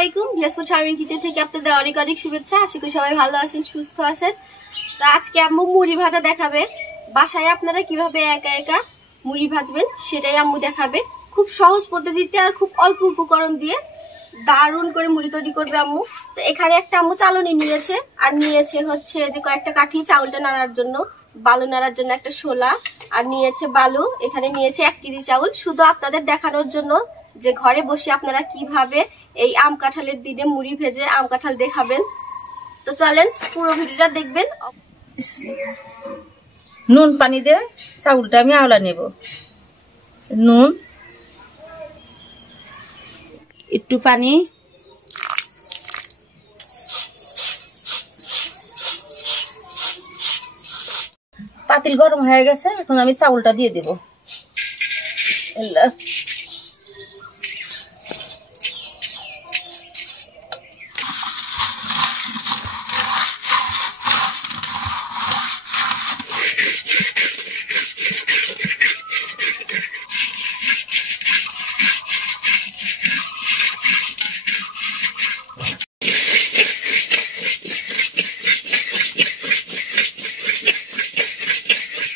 আলাইকুম ঝটপট শারমিন কিচেন থেকে আপনাদের অনেক অনেক শুভেচ্ছা। আশা করি সবাই ভালো আছেন, সুস্থ আছেন। তো আজকে আম্মু মুড়ি ভাজা দেখাবে। বাসায় আপনারা কিভাবে একা একা মুড়ি ভাজবেন সেটাই আম্মু দেখাবে। খুব সহজ পদ্ধতিতে আর খুব অল্প উপকরণ দিয়ে দারুণ করে মুড়ি তৈরি করবে আম্মু। তো এখানে একটা আম্মু চালনি নিয়েছে, আর নিয়েছে হচ্ছে যে কয়েকটা কাঠি চাউলটা নাড়ার জন্য, বালু নাড়ার জন্য একটা শোলা, আর নিয়েছে বালু। এখানে নিয়েছে 1 কেজি চাউল, শুধু আপনাদের দেখানোর জন্য যে ঘরে বসে আপনারা কিভাবে এই আম কাঁঠালের দিনে মুড়ি ভেজে আম কাঁঠাল দেখাবেন। তো চলেন পুরো ভিডিওটা দেখবেন। নুন পানি দিয়ে চাউলটা আমি আওলা নেব। নুন, একটু পানি, পাতিল গরম হয়ে গেছে। এখন আমি চাউলটা দিয়ে দেব।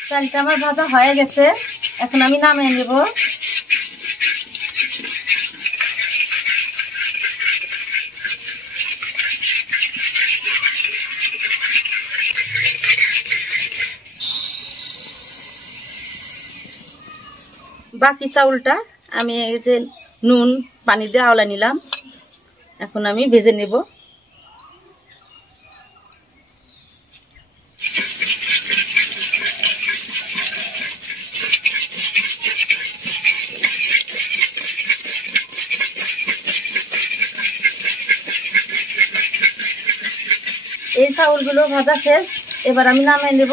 চালটা আমার ভাজা হয়ে গেছে, এখন আমি নামিয়ে নেব। বাকি চাউলটা আমি এই যে নুন পানি দিয়ে আওলা নিলাম, এখন আমি ভেজে নেব। এই চাউলগুলো ভাজা শেষ, এবার আমি নামিয়ে নেব।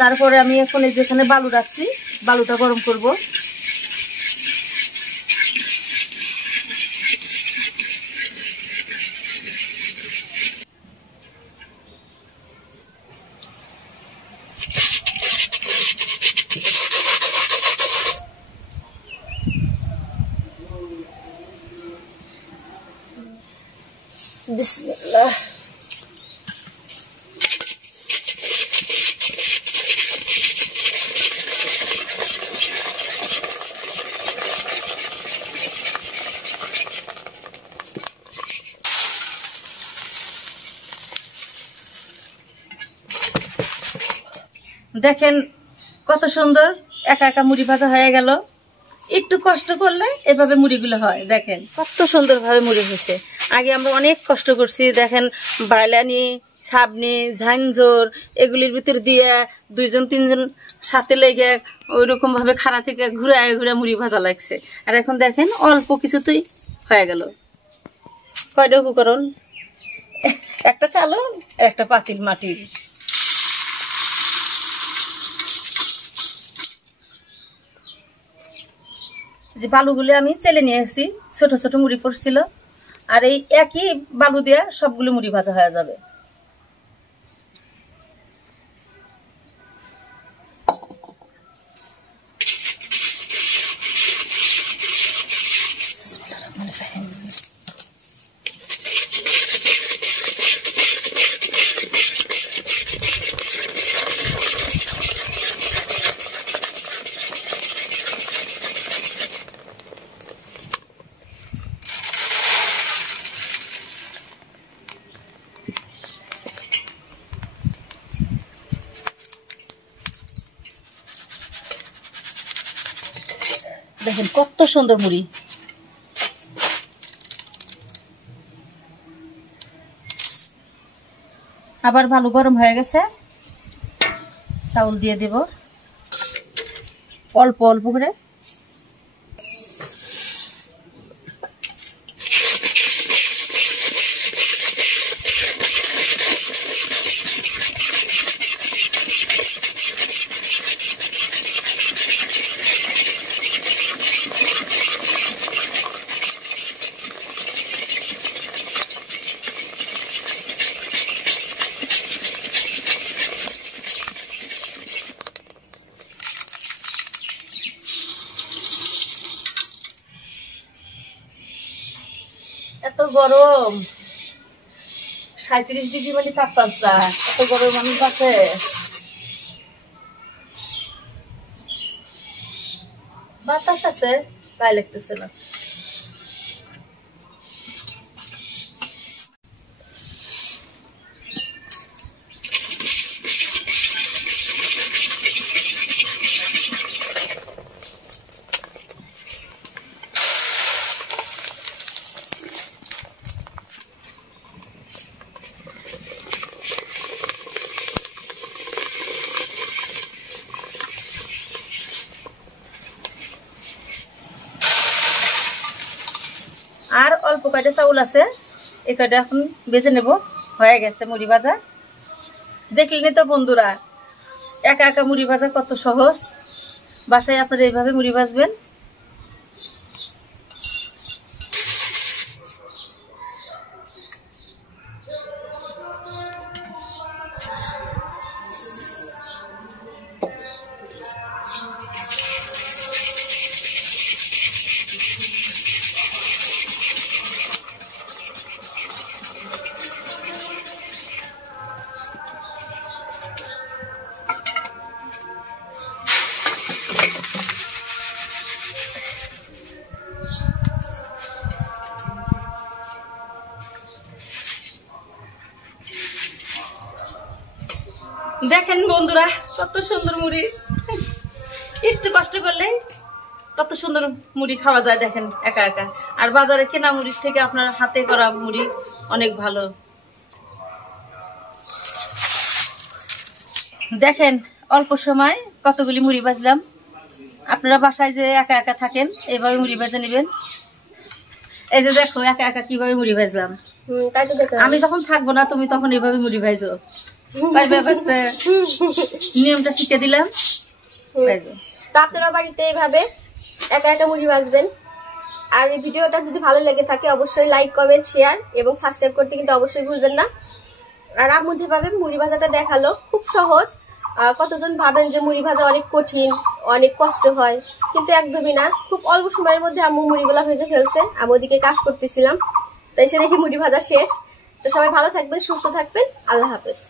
তারপরে আমি এখন এই যেখানে বালু রাখছি, বালুটা গরম করব। বিসমিল্লাহ। দেখেন কত সুন্দর একা একা মুড়ি ভাজা হয়ে গেল। একটু কষ্ট করলে এভাবে মুড়িগুলো হয়। দেখেন কত সুন্দর ভাবে মুড়ি হয়েছে। আগে আমরা অনেক কষ্ট করছি, দেখেন বাইলানি, ছাবনি, ঝাঞ্ঝর এগুলির ভিতর দিয়ে 2-3জন সাথে লেগে ওই রকম ভাবে খাড়া থেকে ঘুরে ঘুরে মুড়ি ভাজা লাগছে। আর এখন দেখেন অল্প কিছুতেই হয়ে গেল। কয়টা উপকরণ, একটা চালন, একটা পাতিল মাটির। যে বালুগুলো আমি চেলে নিয়ে এসেছি, ছোট ছোট মুড়ি পড়ছিল, আর এই একই বালু দিয়ে সবগুলো মুড়ি ভাজা হয়ে যাবে। দেখেন কত সুন্দর মুড়ি। আবার ভালো গরম হয়ে গেছে, চাউল দিয়ে দেব অল্প অল্প করে। এত গরম, 37 ডিগ্রি মানে তাপমাত্রা, এত গরম মানুষ আছে। বাতাস আছে, গায়ে লাগতেছে না। আর অল্প কয়টা চাউল আছে, এই কয়টা এখন বেজে নেব। হয়ে গেছে মুড়ি ভাজা। দেখলেনি তো বন্ধুরা, একা একা মুড়ি ভাজা কত সহজ। বাসায় আপনারা এইভাবে মুড়ি ভাজবেন। দেখেন বন্ধুরা, কত সুন্দর মুড়ি। একটু কষ্ট করলে কত সুন্দর মুড়ি খাওয়া যায়। দেখেন একা একা। আর বাজারে কেনা মুড়ির থেকে আপনার হাতে করা মুড়ি অনেক ভালো। দেখেন অল্প সময় কতগুলি মুড়ি ভাজলাম। আপনারা বাসায় যে একা একা থাকেন, এইভাবে মুড়ি ভেজে নেবেন। এই যে দেখো একা একা কিভাবে মুড়ি ভাজলাম। আমি যখন থাকবো না, তুমি তখন এইভাবে মুড়ি ভাজো। নিয়মটা শিখে দিলাম। তো আপনারা বাড়িতে এইভাবে একা একা মুড়ি ভাজবেন। আর এই ভিডিওটা যদি ভালো লেগে থাকে অবশ্যই লাইক, কমেন্ট, শেয়ার এবং সাবস্ক্রাইব করতে কিন্তু অবশ্যই ভুলবেন না। আর আম্মু যেভাবে মুড়ি ভাজাটা দেখালো খুব সহজ। কতজন ভাবেন যে মুড়ি ভাজা অনেক কঠিন, অনেক কষ্ট হয়, কিন্তু একদমই না। খুব অল্প সময়ের মধ্যে আম্মু মুড়িগুলা ভেজে ফেলছে। আমি ওদিকে কাজ করতেছিলাম, তাই সে দেখি মুড়ি ভাজা শেষ। তো সবাই ভালো থাকবেন, সুস্থ থাকবেন। আল্লাহ হাফেজ।